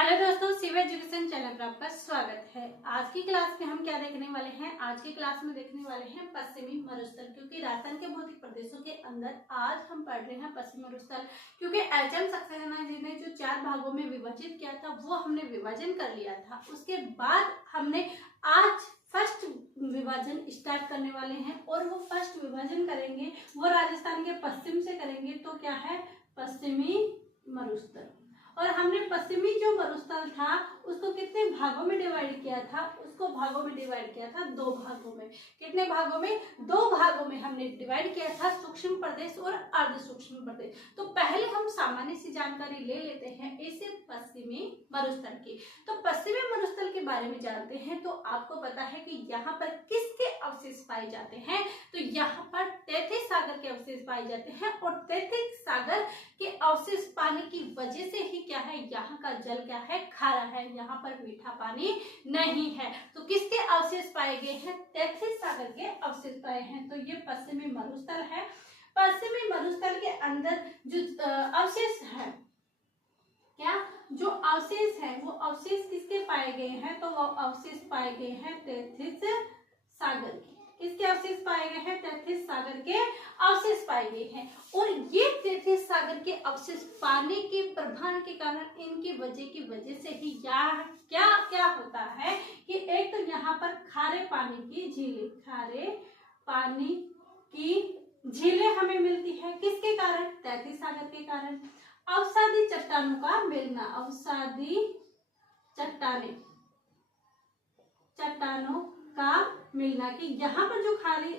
Hello दोस्तों, सिव education channel पर आपका स्वागत है। आज की क्लास में हम क्या देखने वाले हैं? आज की क्लास में देखने वाले हैं पश्चिमी मरुस्थल, क्योंकि राजस्थान के भौतिक प्रदेशों के अंदर आज हम पढ़ रहे हैं पश्चिमी मरुस्थल। क्योंकि एचएम सक्सेना जी ने जो 4 भागों में विभाजित किया था वो हमने विभाजन कर लिया था। उसके बाद हमने आज फर्स्ट विभाजन स्टार्ट करने वाले हैं और वो फर्स्ट विभाजन करेंगे वो राजस्थान के पश्चिम से करेंगे। तो क्या है? पश्चिमी मरुस्थल। और हमने पश्चिमी जो मरुस्थल था उसको कितने भागों में डिवाइड किया था? उसको भागों में डिवाइड किया था 2 भागों में। कितने भागों में? 2 भागों में हमने डिवाइड किया था, सूक्ष्म प्रदेश और अर्ध सूक्ष्म प्रदेश। तो पहले हम सामान्य सी जानकारी ले लेते हैं इस पश्चिमी मरुस्थल की। तो पश्चिमी मरुस्थल के बारे में जानते हैं। तो आपको पता है कि यहाँ पर किसके अवशेष पाए जाते हैं? तो यहाँ पर तैथिस सागर के अवशेष पाए जाते हैं और तैथिस सागर के अवशेष पाने की वजह से ही क्या है, यहाँ का जल क्या है? खारा है। यहाँ पर मीठा पानी नहीं है। तो किसके अवशेष पाए गए हैं? तैथिस सागर के अवशेष पाए हैं। तो ये पश्चिमी मरुस्थल है। पश्चिमी मरुस्थल के अंदर जो अवशेष है, क्या जो अवशेष है वो अवशेष किसके पाए गए हैं? तो वो अवशेष पाए गए हैं तैथिस सागर के। किसके अवशेष पाए गए हैं? तैथिस सागर के अवशेष पाए गए हैं। और ये तैथिस सागर के अवशेष पाने के प्रभाव के कारण, इनकी वजह से ही क्या क्या होता है कि एक तो यहाँ पर खारे पानी की झीलें, खारे पानी की झीलें हमें मिलती है। किसके कारण? तैथिस सागर के कारण। अवसादी चट्टानों का मिलना, अवसादी चट्टानों का मिलना, कि यहाँ पर जो खाली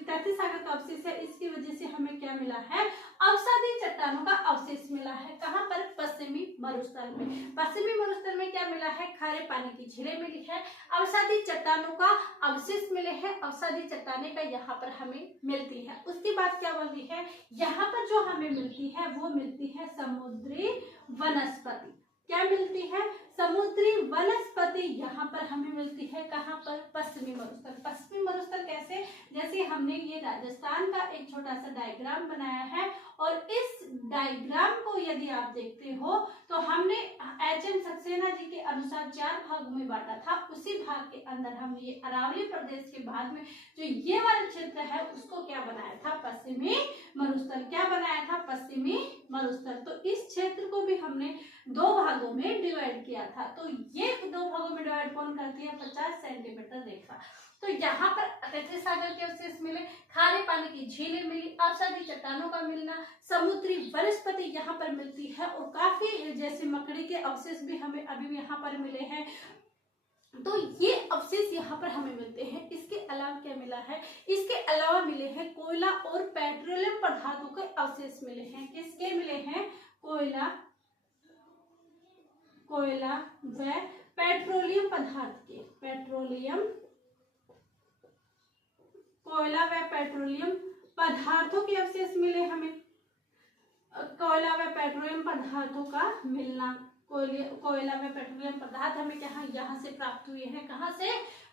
तैथिस सागर का अवशेष है इसकी वजह से हमें क्या मिला है? अवसादी चट्टानों का अवशेष मिला है। कहाँ पर? पश्चिमी मरुस्थल में। पश्चिमी मरुस्थल में क्या मिला है? खारे पानी की झीलें मिली है, अवसादी चट्टानों का अवशेष मिले हैं। अवसादी चट्टानें का यहाँ पर हमें मिलती है। उसके बाद क्या बनती है? यहाँ पर जो हमें मिलती है वो मिलती है समुद्री वनस्पति। क्या मिलती है? समुद्री वनस्पति यहाँ पर हमें मिलती है। कहाँ पर? पश्चिमी मरुस्थल। पश्चिमी मरुस्थल कैसे? जैसे हमने ये राजस्थान का एक छोटा सा डायग्राम बनाया है और इस डायग्राम को यदि आप देखते हो तो हमने एचएम सक्सेना जी के अनुसार 4 भागों में बांटा था। उसी भाग के अंदर हमने ये अरावली प्रदेश के भाग में जो ये वाला क्षेत्र है उसको क्या बनाया था? पश्चिमी मरुस्थल। क्या बनाया था? पश्चिमी मरुस्थल। तो इस क्षेत्र को भी हमने 2 भागों में डिवाइड किया था। तो ये 2 भागों में डिवाइड कौन करती है? 50 सेंटीमीटर रेखा। तो यहाँ पर तैथिस सागर के अवशेष मिले, खारे पानी की झीलें मिली, अवसादी चट्टानों का मिलना, समुद्री वनस्पति यहाँ पर मिलती है और काफी जैसे मकड़ी के अवशेष भी हमें अभी यहाँ पर मिले हैं। तो ये अवशेष यहाँ पर हमें मिलते हैं। इसके अलावा क्या मिला है? इसके अलावा मिले हैं कोयला और पेट्रोलियम पदार्थों के अवशेष मिले हैं। किसके मिले हैं? कोयला व पेट्रोलियम पदार्थ के, कोयला व पेट्रोलियम पदार्थों के अवशेष मिले हमें। कोयला व पेट्रोलियम पदार्थों का मिलना, कोयला व पेट्रोलियम पदार्थ हमें यहाँ से प्राप्त हुए हैं। कहाँ से?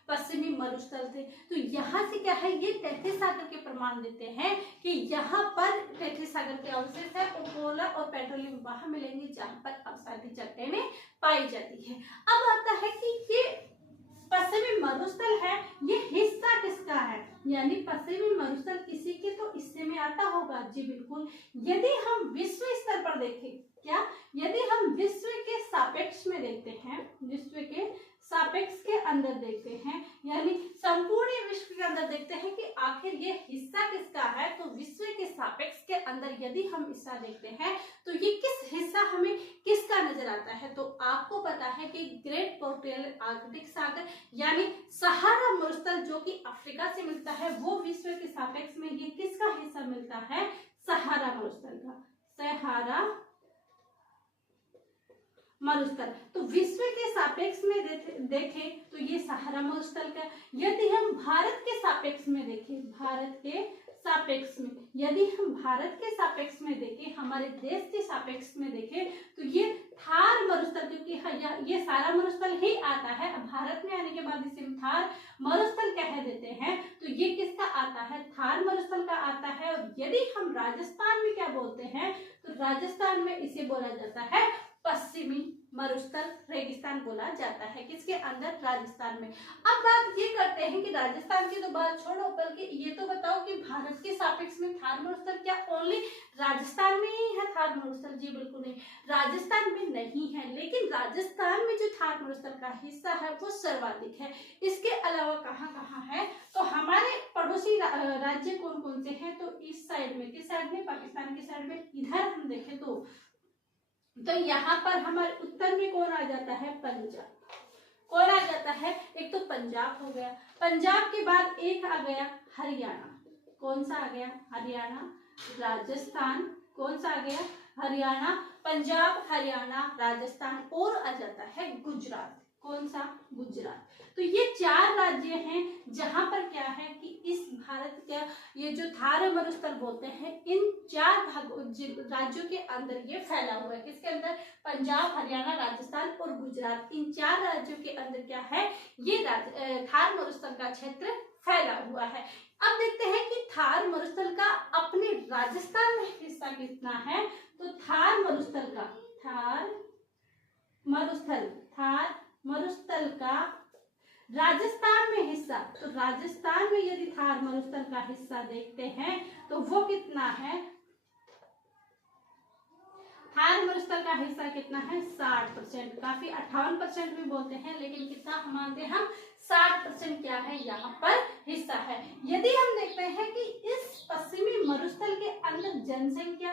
पश्चिमी मरुस्थल से। तो यहाँ से क्या है? ये तैथिस सागर के प्रमाण देते हैं कि यहाँ पर तैथिस सागर के अवशेष है और कोयला और पेट्रोलियम वहां मिलेंगे जहाँ पर अवसादी चट्टानें पाई जाती है। अब आता है कि ये पश्चिमी मरुस्थल है, ये हिस्सा किसका है? यानी पश्चिमी मरुस्थल किसी के तो हिस्से में आता होगा। जी बिल्कुल। यदि हम विश्व स्तर पर देखें, क्या यदि हम विश्व के सापेक्ष में देखते हैं, विश्व के सापेक्ष के अंदर देखते हैं, यानी संपूर्ण विश्व के अंदर देखते हैं कि आखिर ये हिस्सा किसका है, तो विश्व के सापेक्ष के अंदर यदि हम हिस्सा देखते हैं तो ये किस हिस्सा हमें किसका नजर आता है? तो आपको पता है कि ग्रेट बैरियर आर्कटिक सागर यानी सहारा मरुस्थल जो कि अफ्रीका से मिलता है, वो विश्व के सापेक्ष में ये किसका हिस्सा मिलता है? सहारा मरुस्थल का। सहारा मरुस्थल। तो विश्व के सापेक्ष में देखें तो ये सहारा मरुस्थल का। यदि हम भारत के सापेक्ष में देखें, भारत के सापेक्ष में, यदि हम भारत के सापेक्ष में देखें, हमारे देश के सापेक्ष में देखें तो ये थार मरुस्थल, क्योंकि ये सारा मरुस्थल ही आता है। अब भारत में आने के बाद इसे हम थार मरुस्थल कह देते हैं। तो ये किसका आता है? थार मरुस्थल का आता है। और यदि हम राजस्थान में क्या बोलते हैं तो राजस्थान में इसे बोला जाता है पश्चिमी मरुस्थल रेगिस्तान बोला जाता है। किसके अंदर? राजस्थान में। अब बात ये करते हैं कि राजस्थान की तो बात छोड़ो, बल्कि ये तो बताओ कि भारत के सापेक्ष में थार मरुस्थल क्या ओनली राजस्थान में ही है थार मरुस्थल? जी बिल्कुल नहीं, राजस्थान में नहीं है, लेकिन राजस्थान में जो थार मरुस्थल का हिस्सा है वो सर्वाधिक है। इसके अलावा कहाँ कहाँ है? तो हमारे पड़ोसी राज्य कौन कौन से हैं? तो इस साइड में, किस साइड में? पाकिस्तान की साइड में। इधर हम देखें तो यहाँ पर हमारे उत्तर में कौन आ जाता है? पंजाब। कौन आ जाता है? एक तो पंजाब हो गया, पंजाब के बाद एक आ गया हरियाणा। कौन सा आ गया? हरियाणा। राजस्थान। कौन सा आ गया? हरियाणा। पंजाब, हरियाणा, राजस्थान, और आ जाता है गुजरात। कौन सा? गुजरात। तो ये 4 राज्य हैं जहां पर क्या है कि इस भारत का ये जो थार मरुस्थल बोलते हैं, इन 4 राज्यों के अंदर ये फैला हुआ है। किसके अंदर? पंजाब, हरियाणा, राजस्थान और गुजरात। इन 4 राज्यों के अंदर क्या है? ये थार मरुस्थल का क्षेत्र फैला हुआ है। अब देखते हैं कि थार मरुस्थल का अपने राजस्थान में हिस्सा कितना है। तो थार मरुस्थल का राजस्थान में हिस्सा, तो राजस्थान में यदि थार मरुस्थल का हिस्सा देखते हैं तो वो कितना है? थार मरुस्थल का हिस्सा कितना है? 60%। काफी 58% भी बोलते हैं, लेकिन कितना मानते हैं हम? 60% क्या है यहाँ पर हिस्सा है। यदि हम देखते हैं कि इस पश्चिमी मरुस्थल के अंदर जनसंख्या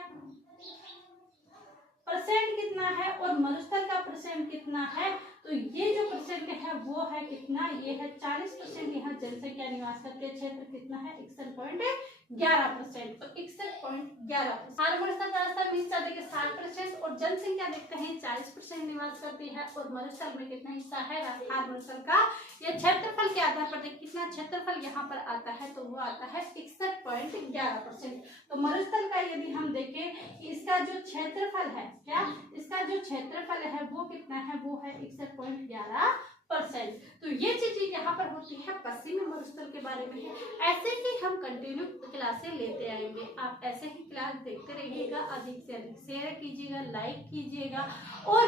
परसेंट कितना है और मरुस्थल का परसेंट कितना है, तो ये जो परसेंट है वो है कितना? ये है 40%। यहाँ जनसंख्या निवास करके क्षेत्र कितना है? 61.11%। तो 61.11%। थार मरुस्थल राजस्थान में हिस्सा देखिए 60% और जनसंख्या देखते हैं 40% निवास करती है, और मरुस्थल में कितना हिस्सा है थार मरुस्थल का? ये क्षेत्रफल के आधार पर कितना क्षेत्रफल यहाँ पर आता है, तो वो आता है 61.11%। तो मरुस्थल का यदि हम देखें कि इसका जो क्षेत्रफल है, क्या इसका जो क्षेत्रफल है वो कितना है? वो है 61.11%। तो ये चीजें यहाँ पर होती है पश्चिमी मरुस्थल के बारे में है। ऐसे ही हम कंटिन्यू क्लासें लेते आएंगे, आप ऐसे ही क्लास देखते रहिएगा, अधिक से अधिक शेयर कीजिएगा, लाइक कीजिएगा। और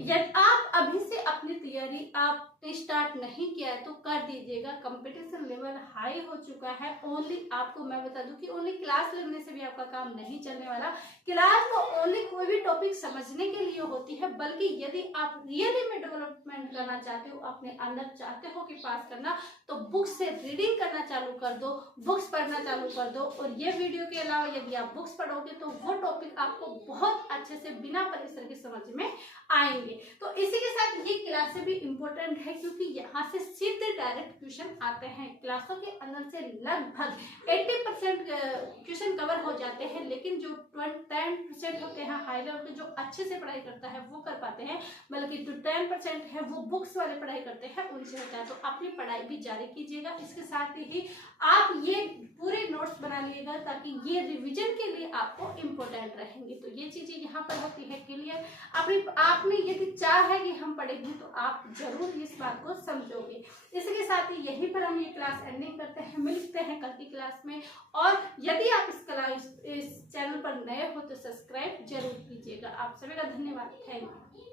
यदि आप अभी से अपनी तैयारी आपने स्टार्ट नहीं किया है तो कर दीजिएगा। कंपटीशन लेवल हाई हो चुका है। ओनली आपको मैं बता दूं कि ओनली क्लास लेने से भी आपका काम नहीं चलने वाला। क्लास तो ओनली कोई भी टॉपिक समझने के लिए होती है, बल्कि यदि आप रियली में डेवलपमेंट करना चाहते हो, अपने अंदर चाहते हो कि पास करना, तो बुक्स से रीडिंग करना चालू कर दो, बुक्स पढ़ना चालू कर दो। और ये वीडियो के अलावा यदि आप बुक्स पढ़ोगे तो वो टॉपिक आपको बहुत अच्छे से बिना परिश्रम के समझ में आएंगे। तो इसी के साथ ये क्लासें भी इम्पोर्टेंट है, क्योंकि यहाँ से सीधे डायरेक्ट क्वेश्चन आते हैं। क्लासों के अंदर से लगभग 80% क्वेश्चन कवर हो जाते हैं, लेकिन जो 10% होते हैं हाई लेवल के, जो अच्छे से पढ़ाई करता है वो कर पाते हैं, बल्कि जो 10% है वो बुक्स वाले पढ़ाई करते हैं उनसे होता है। तो अपनी पढ़ाई भी जारी कीजिएगा। इसके साथ ही आप ये पूरे नोट्स बना लीजिएगा, ताकि ये रिवीजन के लिए आपको इम्पोर्टेंट रहेंगे। तो ये चीजें यहाँ पर होती है क्लियर। आपने यदि चाह है कि हम पढ़ेंगे तो आप जरूर इस बात को समझोगे। इसके साथ ही यहीं पर हम ये क्लास एंडिंग करते हैं। मिलते हैं कल की क्लास में। और यदि आप इस चैनल पर नए हो तो सब्सक्राइब जरूर कीजिएगा। आप सभी का धन्यवाद। Thank you.